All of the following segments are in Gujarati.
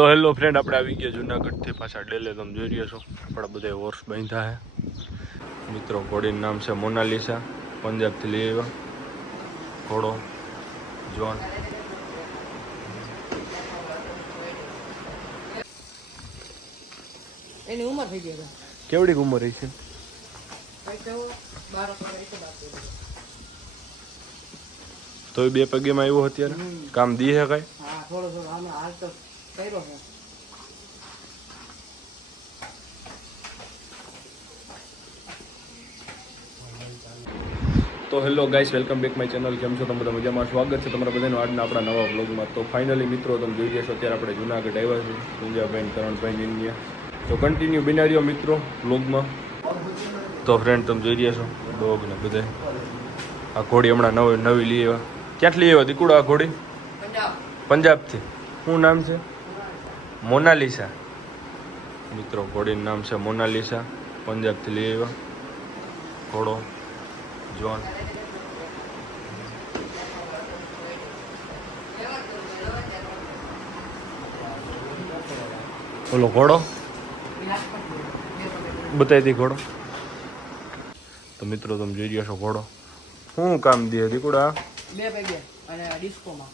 તો હેલો ફ્રેન્ડ, આપણે આવી ગયા જુનાગઢથી પાછા ડેલે. તમે જોઈ રહ્યા છો આપણા બધા હોર્સ બાંધ્યા છે. મિત્રો ઘોડીનું નામ છે મોનાલિસા, પંજાબથી લઈ આવ્યા ઘોડો જોન. એની ઉંમર થઈ ગઈ. કેવડી ઉંમર રહી છે? તો બે પગેમાં આવ્યો અત્યારે કામ દી હે કઈ? હા, થોડો આમાં હાલ તો કર્યો છે. તો hello guys, welcome back my channel. કેમ છો તમે? બધા મજામાં? સ્વાગત છે તમારા બધાનું આજના આપણા નવા વ્લોગમાં. તો ફાઇનલી મિત્રો તમે જોઈ રહ્યા છો અત્યારે આપણે જુનાગઢ આવ્યા છીએ પૂંજાભાઈ કરણભાઈ ઇન્ડિયા. તો કન્ટિન્યુ બિના રહ્યો મિત્રો વ્લોગમાં. તો ફ્રેન્ડ તમે જોઈ રહ્યા છો ડોગ ને બધા. આ ઘોડી હમણાં નવી લઈ આવ્યા. ક્યાંથી લઈ આવ્યા દીકુડો આ ઘોડી? પંજાબથી. શું નામ છે? મોનાલિસા. મિત્રો ઘોડીનું નામ છે મોનાલિસા, પંજાબથી લઈ આવ્યા ઘોડો જોન. ઓલો ઘોડો બતાવી દી ઘોડો. તો મિત્રો તમે જોઈ રહ્યા છો ઘોડો શું કામ દે દીકુડા? બે પગે અને ડિસ્કોમાં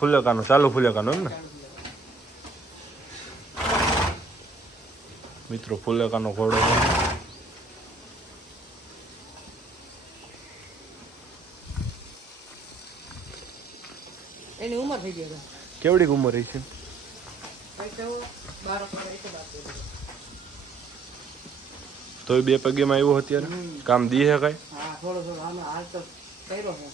ફુલેકાનો ચાલુ ફુલેકાનો એમ ને મિત્રો? ફુલેકાનો ઘોડો છે. એની ઉંમર થઈ ગઈ. કેવડી ઉંમર રહી છે? તો બે પગેમાં આવ્યો અત્યારે કામ દી હે કઈ? હા, થોડો આમાં હાલ તો કર્યો છે.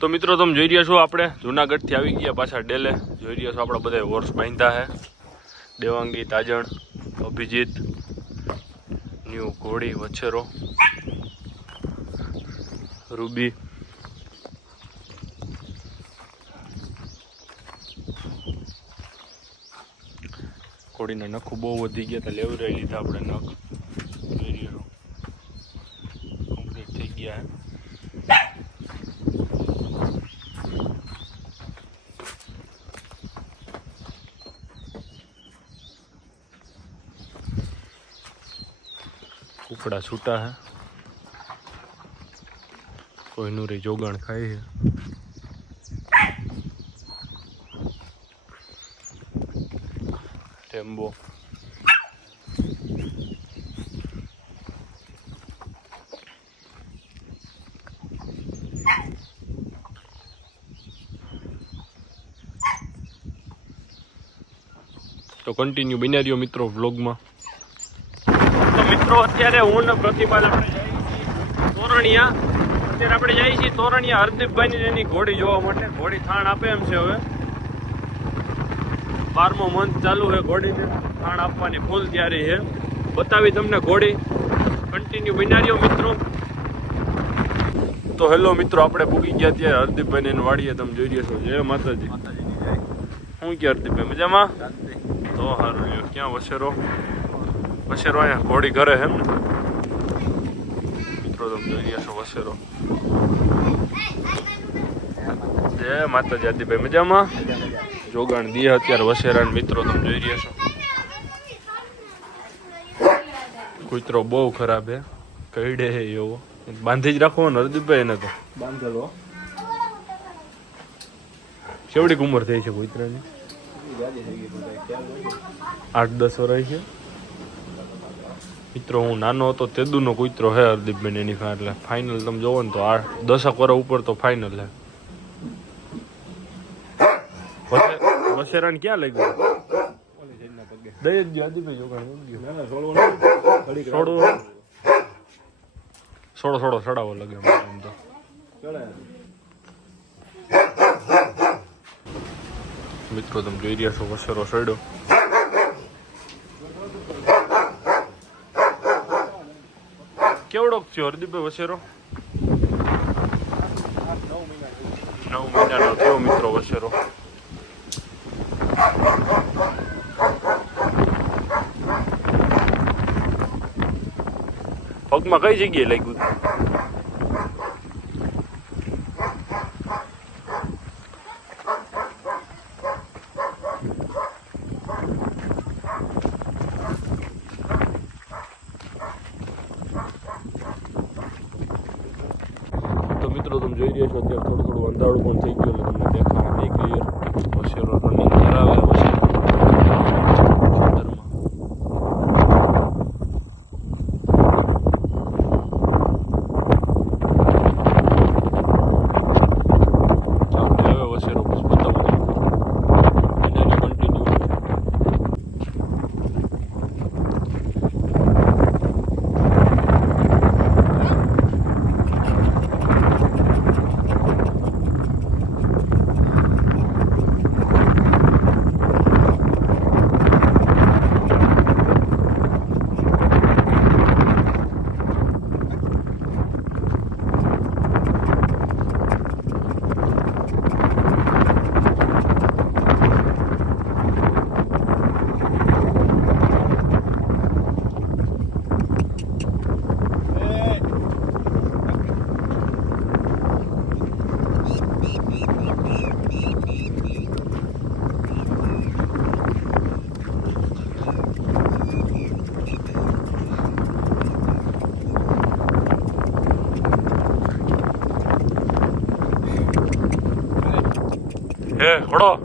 તો મિત્રો તમે જોઈ રહ્યા છો આપણે જુનાગઢથી આવી ગયા પાછા ડેલે. જોઈ રહ્યા છો આપણા બધા હોર્સ બાંધ્યા છે. દેવાંગી, તાજણ, અભિજીત, ન્યૂ ઘોડી, વછેરો, રૂબી. ઘોડીના નખ બહુ વધી ગયા હતા, લેવરાઈ લીધા આપણે નખ. જોઈ રહ્યો કમ્પ્લીટ થઈ ગયા હે. કુકડા છૂટા હે, કોઈનું રે જોગણ ખાય છે. ટેમ્બો તો કન્ટિન્યુ બન્યા રહ્યો મિત્રો વ્લોગમાં. તો મિત્રો અત્યારે હું ને પ્રતિભા આપણે જઈએ છીએ તોરણિયા. અત્યારે આપણે જઈએ છીએ તોરણિયા હરદીપભાઈની એની ઘોડી જોવા માટે. ઘોડી થાણ આપે એમ છે. હવે 12મો મંથ ચાલુ છે ઘોડીને થાણ આપવાની ફૂલ તૈયારી છે. બતાવી તમને ઘોડી. કન્ટિન્યુ બન્યા રહ્યો મિત્રો. તો હેલો મિત્રો, આપણે પૂગી ગયા ત્યારે હરદીપભાઈ ને વાડીએ. તમે જોઈ રહ્યા છો. જય માતાજી. શું કે હરદીપભાઈ મજામાં? તો સારું લ્યો. ક્યાં વછેરો? વછેરો અહીંયા ઘોડી ઘરે એમ ને મિત્રો? તમે જોઈ રહ્યા છો વછેરો. જય માતાજી. આદિભાઈ મજામાં? જોગાણ દી અત્યારે વછેરા મિત્રો. તમે જોઈ રહ્યા છો. કૂતરો બહુ ખરાબ હે, કઈડે હે એવો. બાંધી જ રાખવાનો હરદીપભાઈ એને. તો બાંધેલો. કેવડી ઉંમર થઈ છે કૂતરાની? 8-10 વર્ષ છે મિત્રો. હું નાનો હતો તેદુનો કૂતરો હે હરદીપભાઈ એની પાસે. એટલે ફાઇનલ તમે જોવો ને તો 10 વર્ષ ઉપર તો ફાઇનલ હે. વસેરાને ક્યાં લઈ ગયો? દઈ જ ગયો હરદીપભાઈ. થોડો ચડાવો લાગે એમ તો. મિત્રો તમે જોઈ રહ્યા છો વસેરો સડ્યો. કેવડોક થયો હરદીપભાઈ વસેરો? 9 મહિનાનો થયો મિત્રો વસેરો. પગમાં કઈ જગ્યાએ લાગ્યું તો મિત્રો તમે જોઈ રહ્યા છો અત્યારે થોડું થોડું અંધારું પણ થઈ ગયું એટલે તમને દેખાવા નહીં ક્લિયર વસેરો રનિંગ કરાવે વસેરો હળો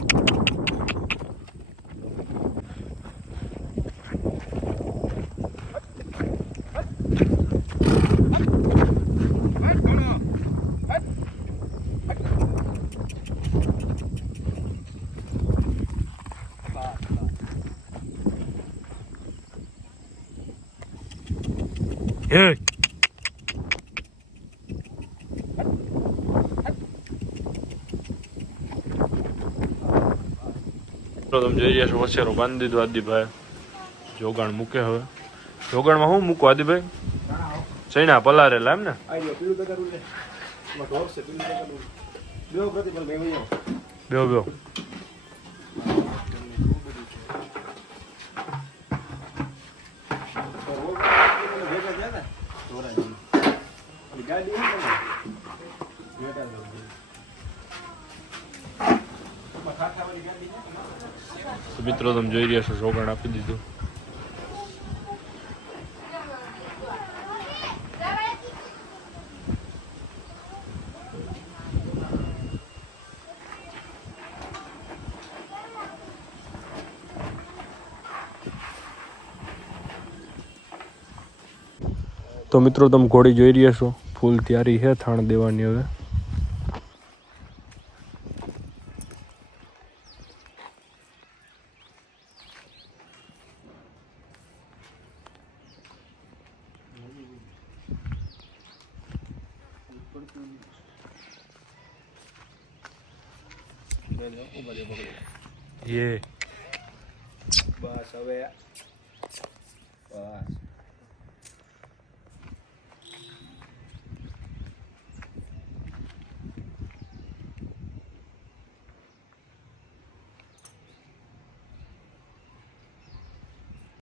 હે તમે જોઈ રહ્યા છો વસેરો બાંધી દીધો આદિભાઈ જોગાણ મૂકે હવે જોગાણમાં શું મૂકો આદિભાઈ ચૈના પલારેલા એમ ને બેવ બેવ મિત્રો તમે જોઈ રહ્યા છો જોગાણ આપી દીધું તો મિત્રો તમે ઘોડી જોઈ રહ્યા છો ફૂલ તૈયારી છે થાણ દેવાની હવે બસ હવે બસ